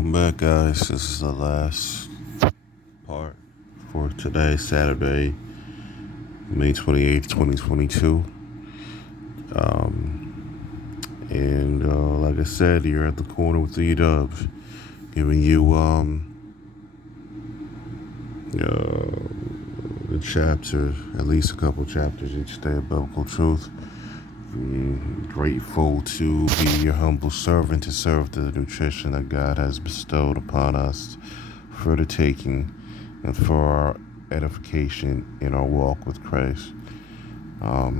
Welcome back, guys. This is the last part for today, Saturday, May 28th, 2022. And like I said, you're at the corner with the Dubs, giving you the chapter, at least a couple chapters each day of biblical truth. Grateful to be your humble servant to serve the nutrition that God has bestowed upon us for the taking and for our edification in our walk with Christ. I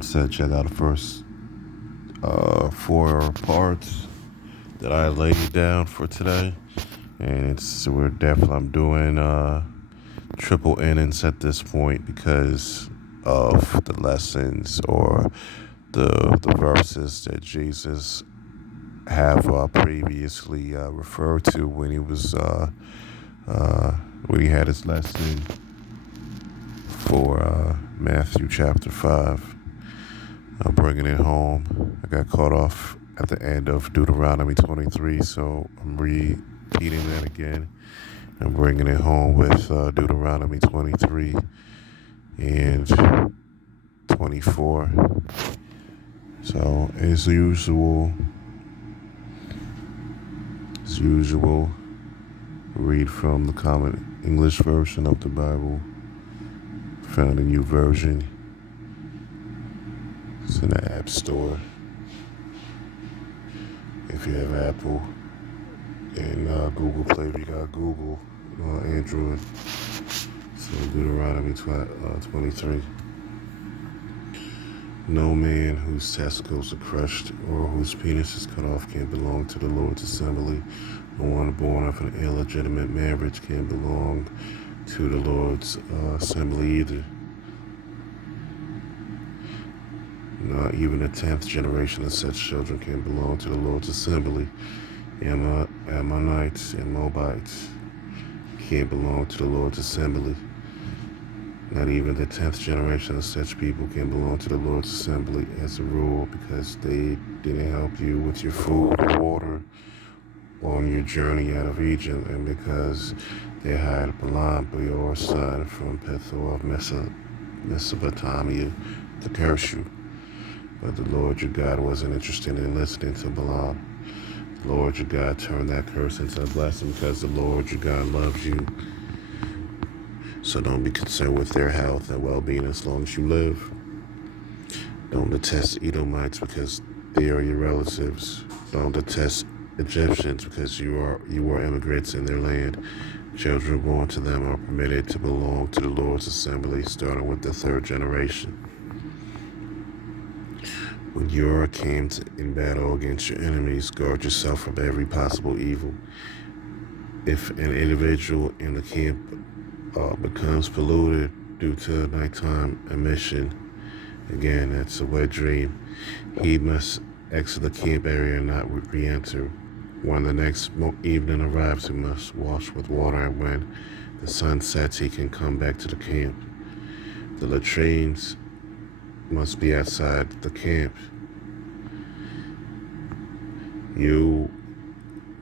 said check out the first 4 parts that I laid down for today, and I'm doing triple innings at this point because of the lessons or the verses that Jesus have previously referred to when he was when he had his lesson for Matthew chapter 5. I'm bringing it home. I got caught off at the end of Deuteronomy 23, so I'm repeating that again. I'm bringing it home with Deuteronomy 23 and 24. So as usual, read from the Common English Version of the Bible, found in YouVersion. It's in the App Store if you have Apple, and Google Play if you got Google, Android. So Deuteronomy 23. No man whose testicles are crushed or whose penis is cut off can belong to the Lord's assembly. No one born of an illegitimate marriage can belong to the Lord's assembly either. Not even the 10th generation of such children can belong to the Lord's assembly. Ammonites and Moabites can't belong to the Lord's assembly. Not even the 10th generation of such people can belong to the Lord's assembly as a rule, because they didn't help you with your food or water on your journey out of Egypt, and because they hired Balaam, Beor's son from Pethor of Mesopotamia, to curse you. But the Lord your God wasn't interested in listening to Balaam. The Lord your God turned that curse into a blessing because the Lord your God loves you. So don't be concerned with their health and well-being as long as you live. Don't detest Edomites because they are your relatives. Don't detest Egyptians because you are immigrants in their land. Children born to them are permitted to belong to the Lord's assembly, starting with the 3rd generation. When you are camped in battle against your enemies, guard yourself from every possible evil. If an individual in the camp becomes polluted due to nighttime emission, again, that's a wet dream, he must exit the camp area and not re-enter. When the next evening arrives, he must wash with water, and when the sun sets, he can come back to the camp. The latrines must be outside the camp. You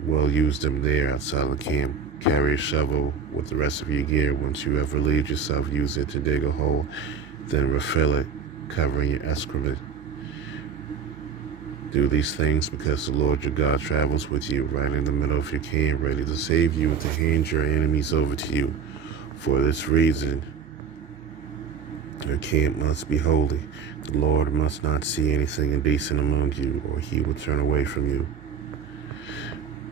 will use them there outside of the camp. Carry a shovel with the rest of your gear. Once you have relieved yourself, use it to dig a hole, then refill it, covering your excrement. Do these things because the Lord your God travels with you right in the middle of your camp, ready to save you and to hand your enemies over to you. For this reason, your camp must be holy. The Lord must not see anything indecent among you, or he will turn away from you.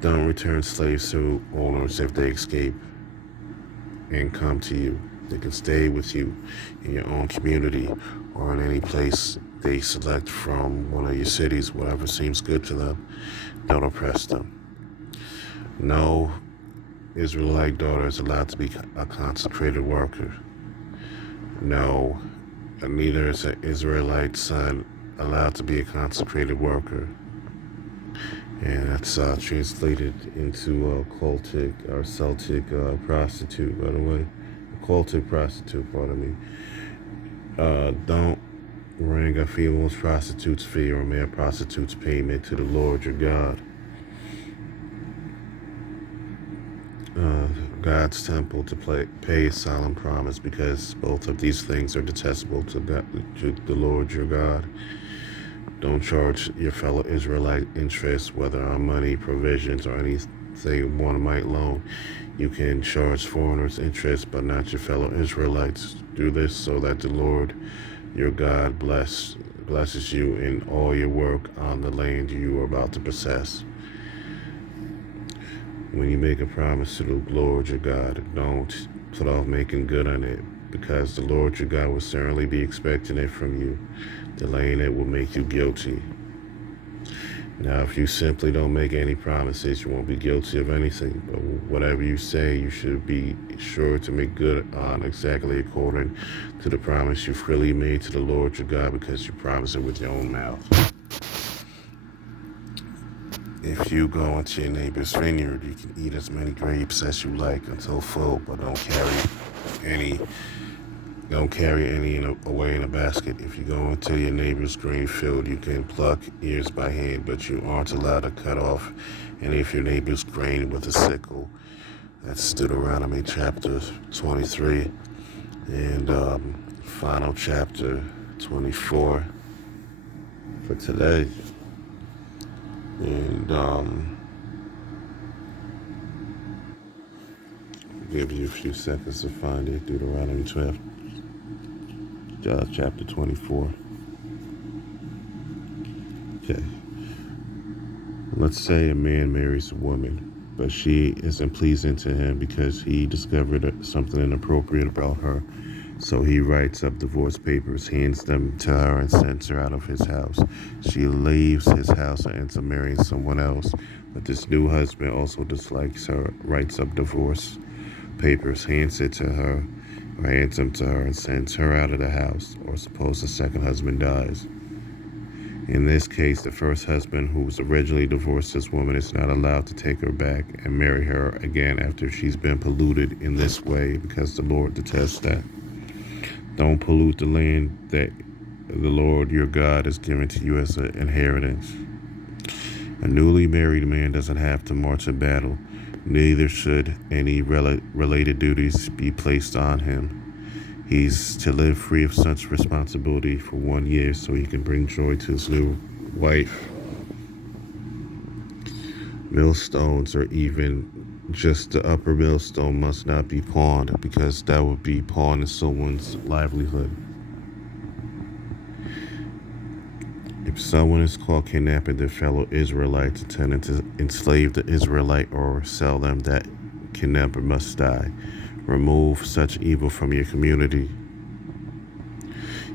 Don't return slaves to owners if they escape and come to you. They can stay with you in your own community or in any place they select from one of your cities, whatever seems good to them. Don't oppress them. No Israelite daughter is allowed to be a consecrated worker. No, neither is an Israelite son allowed to be a consecrated worker. And that's translated into cultic or Celtic prostitute, by the way. Cultic prostitute, pardon me. Don't ring a female prostitute's fee or male prostitute's payment to the Lord your God. God's temple to pay a solemn promise, because both of these things are detestable to the Lord your God. Don't charge your fellow Israelite interest, whether on money, provisions, or anything one might loan. You can charge foreigners interest, but not your fellow Israelites. Do this so that the Lord your God blesses you in all your work on the land you are about to possess. When you make a promise to the Lord your God, don't put off making good on it, because the Lord your God will certainly be expecting it from you. Delaying it will make you guilty. Now, if you simply don't make any promises, you won't be guilty of anything. But whatever you say, you should be sure to make good on, exactly according to the promise you freely made to the Lord your God, because you promised it with your own mouth. If you go into your neighbor's vineyard, you can eat as many grapes as you like until full, but don't carry any away in a basket. If you go into your neighbor's grain field, you can pluck ears by hand, but you aren't allowed to cut off any of your neighbor's grain with a sickle. That's Deuteronomy chapter 23 and final chapter 24 for today. And give you a few seconds to find it. Deuteronomy 12. Chapter 24. Okay. Let's say a man marries a woman, but she isn't pleasing to him because he discovered something inappropriate about her. So he writes up divorce papers, hands them to her, and sends her out of his house. She leaves his house and ends up marrying someone else. But this new husband also dislikes her, writes up divorce papers, hands them to her, and sends her out of the house. Or suppose the second husband dies. In this case, the first husband, who was originally divorced this woman, is not allowed to take her back and marry her again after she's been polluted in this way, because the Lord detests that. Don't pollute the land that the Lord your God is giving to you as an inheritance. A newly married man doesn't have to march a battle, neither should any related duties be placed on him. He's to live free of such responsibility for 1 year so he can bring joy to his new wife. Millstones, or even just the upper millstone, must not be pawned, because that would be pawning someone's livelihood. If someone is caught kidnapping their fellow Israelites intending to enslave the Israelite or sell them, that kidnapper must die. Remove such evil from your community.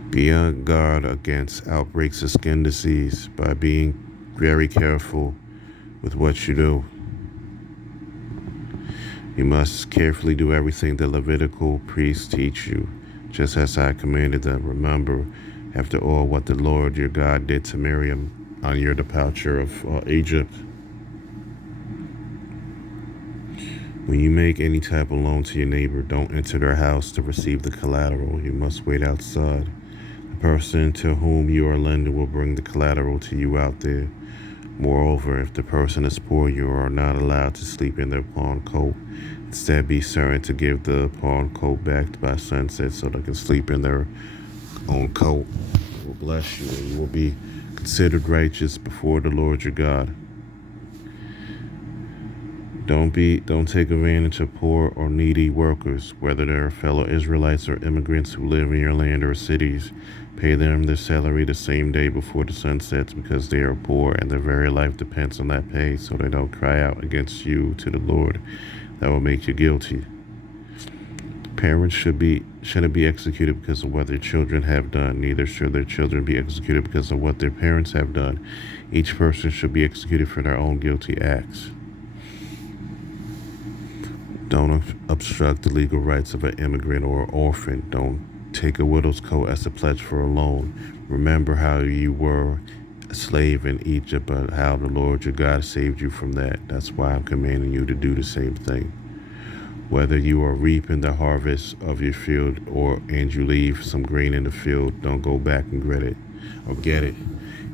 Be on guard against outbreaks of skin disease by being very careful with what you do. You must carefully do everything the Levitical priests teach you, just as I commanded them. Remember, after all, what the Lord your God did to Miriam on your departure of Egypt. When you make any type of loan to your neighbor, don't enter their house to receive the collateral. You must wait outside. The person to whom you are lending will bring the collateral to you out there. Moreover, if the person is poor, you are not allowed to sleep in their pawn coat. Instead, be certain to give the pawn coat back by sunset so they can sleep in their own coat. It will bless you, and you will be considered righteous before the Lord your God. Don't take advantage of poor or needy workers, whether they're fellow Israelites or immigrants who live in your land or cities. Pay them their salary the same day before the sun sets, because they are poor and their very life depends on that pay, so they don't cry out against you to the Lord. That will make you guilty. Parents shouldn't be executed because of what their children have done. Neither should their children be executed because of what their parents have done. Each person should be executed for their own guilty acts. Don't obstruct the legal rights of an immigrant or orphan. Don't take a widow's coat as a pledge for a loan. Remember how you were a slave in Egypt, but how the Lord your God saved you from that. That's why I'm commanding you to do the same thing. Whether you are reaping the harvest of your field and you leave some grain in the field, don't go back and get it.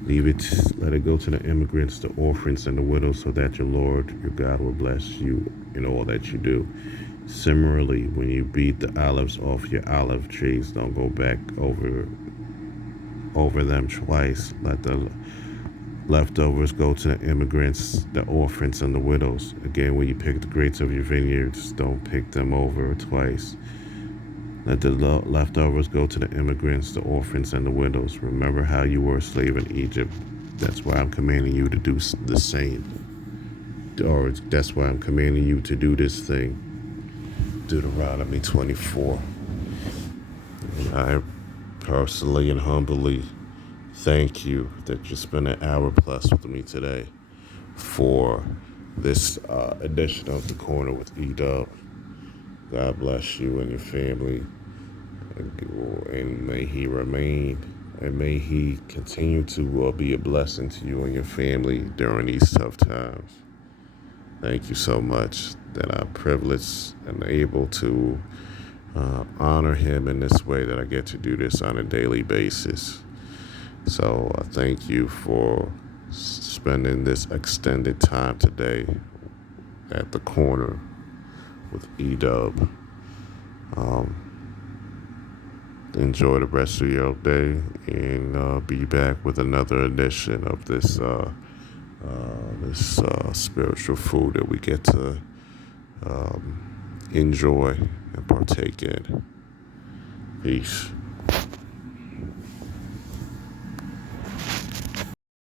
Let it go to the immigrants, the orphans, and the widows, so that your Lord, your God, will bless you in all that you do. Similarly, when you beat the olives off your olive trees, don't go back over them twice. Let the leftovers go to the immigrants, the orphans, and the widows. Again, when you pick the grapes of your vineyards, don't pick them over twice. Let the leftovers go to the immigrants, the orphans, and the widows. Remember how you were a slave in Egypt. That's why I'm commanding you to do the same. Or that's why I'm commanding you to do this thing. Deuteronomy 24. And I personally and humbly thank you that you spent an hour plus with me today for this edition of The Corner with E-Dub. God bless you and your family, and may he remain, and may he continue to be a blessing to you and your family during these tough times. Thank you so much that I'm privileged and able to honor him in this way, that I get to do this on a daily basis. So thank you for spending this extended time today at The Corner with E-Dub. Enjoy the rest of your day, and be back with another edition of this spiritual food that we get to enjoy and partake in. Peace.